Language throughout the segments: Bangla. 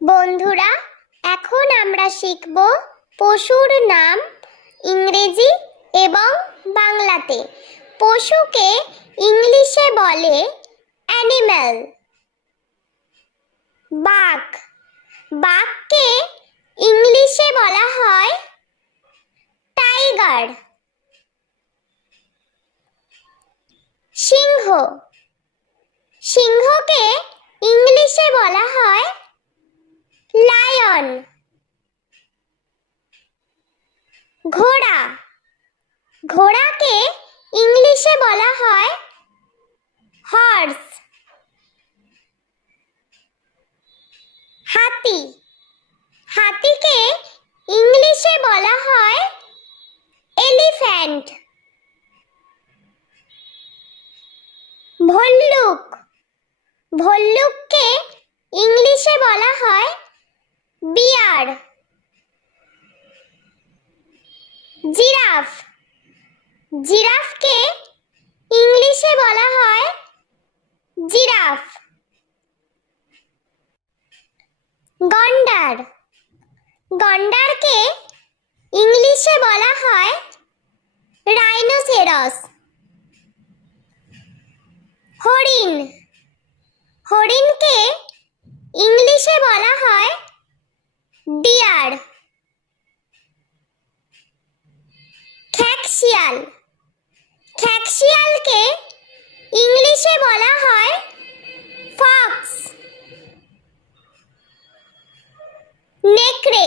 বন্ধুরা, এখন আমরা শিখব পশুর নাম ইংরেজি এবং বাংলাতে। পশুকে ইংলিশে বলে অ্যানিম্যাল। বাঘ, বাঘকে ইংলিশে বলা হয় টাইগার। সিংহ, সিংহকে ইংলিশে বলা হয় লায়ন। ঘোড়া, ঘোড়াকে ইংলিশে বলা হয় হর্স। হাতি, হাতিকে ইংলিশে বলা হয় এলিফ্যান্ট। ভল্লুক, ভল্লুককে ইংলিশে বলা হয় বিয়ার। জিরাফ, জিরাফকে ইংলিশে বলা হয় জিরাফ। গন্ডার, গন্ডারকে ইংলিশে বলা হয় রাইনোসেরাস। হরিণ, হরিণকে ইংলিশে বলা হয় ডিয়ার। খ্যাঁকশিয়াল, খ্যাঁকশিয়ালকে ইংলিশে বলা হয় ফক্স। নেকড়ে,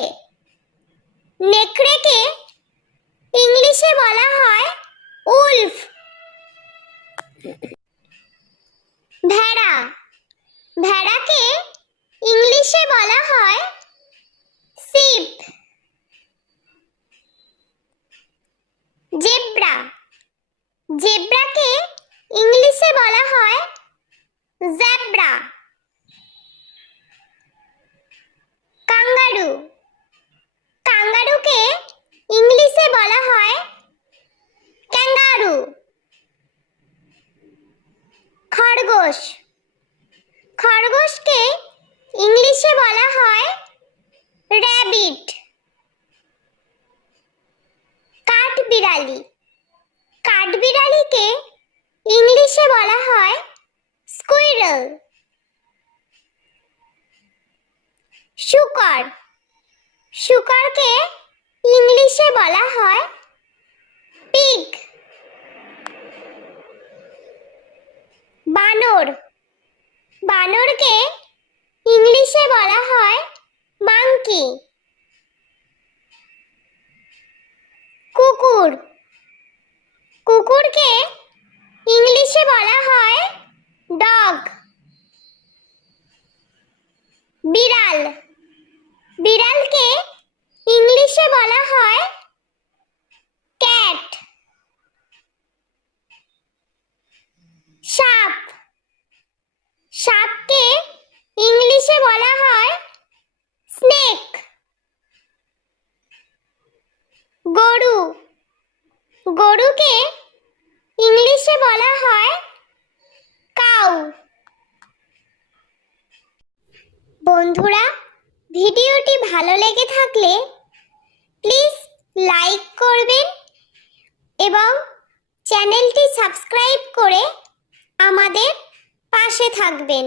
নেকড়েকে ইংলিশে বলা হয় উলফ। ভেড়া, ভেড়াকে ইংলিশে বলা হয় শিপ। জেব্রা, জেব্রাকে ইংলিশে বলা হয় জেব্রা। কাঙ্গারু, কাঙ্গারুকে ইংলিশে বলা হয় ক্যাঙ্গারু। খরগোশ, খরগোশকে ইংলিশে বলা হয় র‍্যাবিট। কাঠবিড়ালি, কাঠবিড়ালিকে ইংলিশে বলা হয় স্কুইরেল। শূকর, শূকরকে ইংলিশে বলা হয় পিগ। বানর, বানরকে ইংলিশে বলা হয় মাংকি। কুকুর, কুকুরকে ইংলিশে বলা হয় ডগ। বিড়াল, বিড়ালকে ইংলিশে বলা হয় ক্যাট। সাপ, সাপকে ইংলিশে বলা হয় স্নেক। গরু, গরুকে ইংলিশে বলা হয় কাউ। বন্ধুরা, ভিডিওটি ভালো লেগে থাকলে প্লিজ লাইক করবেন এবং চ্যানেলটি সাবস্ক্রাইব করে আমাদের পাশে থাকবেন।